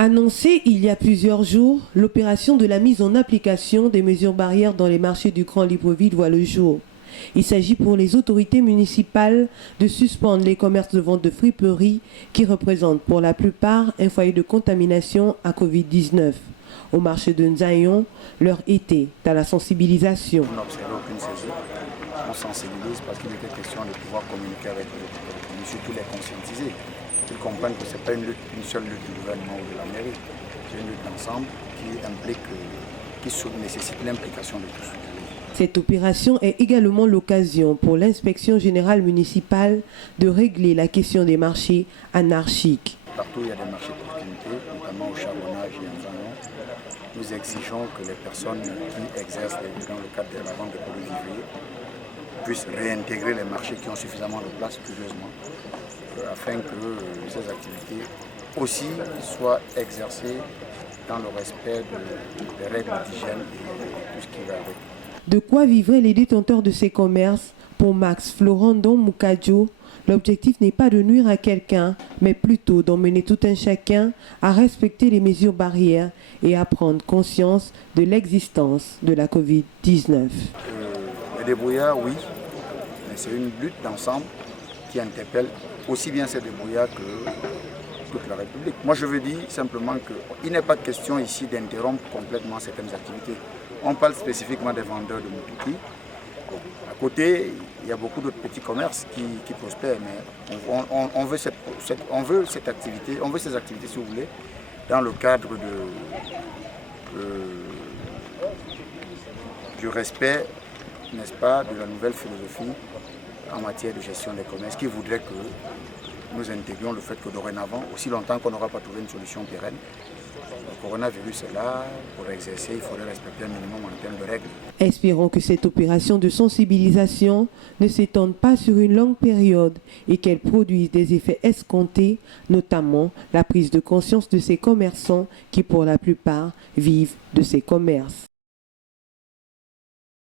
Annoncée il y a plusieurs jours, l'opération de la mise en application des mesures barrières dans les marchés du Grand Libreville voit le jour. Il s'agit pour les autorités municipales de suspendre les commerces de vente de friperies qui représentent pour la plupart un foyer de contamination à Covid-19. Au marché de Nzayon, l'heure était à la sensibilisation. On n'a observé aucune saisie. On sensibilise parce qu'il était question de pouvoir communiquer avec les surtout les conscientiser. Ils comprennent que ce n'est pas une seule lutte du gouvernement ou de la mairie. C'est une lutte d'ensemble qui nécessite l'implication de tous. Cette opération est également l'occasion pour l'inspection générale municipale de régler la question des marchés anarchiques. Partout il y a des marchés de proximité, notamment au charbonnage et en Zanon. Nous exigeons que les personnes qui exercent dans le cadre de la vente de produits vivriers puissent réintégrer les marchés qui ont suffisamment de place curieusement, afin que ces activités aussi soient exercées dans le respect des règles d'hygiène et tout ce qui va avec. De quoi vivraient les détenteurs de ces commerces? Pour Max Florandon Mukadjo, l'objectif n'est pas de nuire à quelqu'un, mais plutôt d'emmener tout un chacun à respecter les mesures barrières et à prendre conscience de l'existence de la Covid-19. Les débrouillards, oui, mais c'est une lutte d'ensemble qui interpelle aussi bien ces débrouillards que toute la République. Moi, je veux dire simplement qu'il n'est pas de question ici d'interrompre complètement certaines activités. On parle spécifiquement des vendeurs de Moutouki. À côté, il y a beaucoup d'autres petits commerces qui prospèrent, mais on veut cette activité, on veut ces activités, si vous voulez, dans le cadre du respect, n'est-ce pas, de la nouvelle philosophie en matière de gestion des commerces, qui voudrait que nous intégrions le fait que dorénavant, aussi longtemps qu'on n'aura pas trouvé une solution pérenne, le coronavirus est là, pour exercer, il faudrait respecter un minimum en termes de règles. Espérons que cette opération de sensibilisation ne s'étende pas sur une longue période et qu'elle produise des effets escomptés, notamment la prise de conscience de ces commerçants qui, pour la plupart, vivent de ces commerces.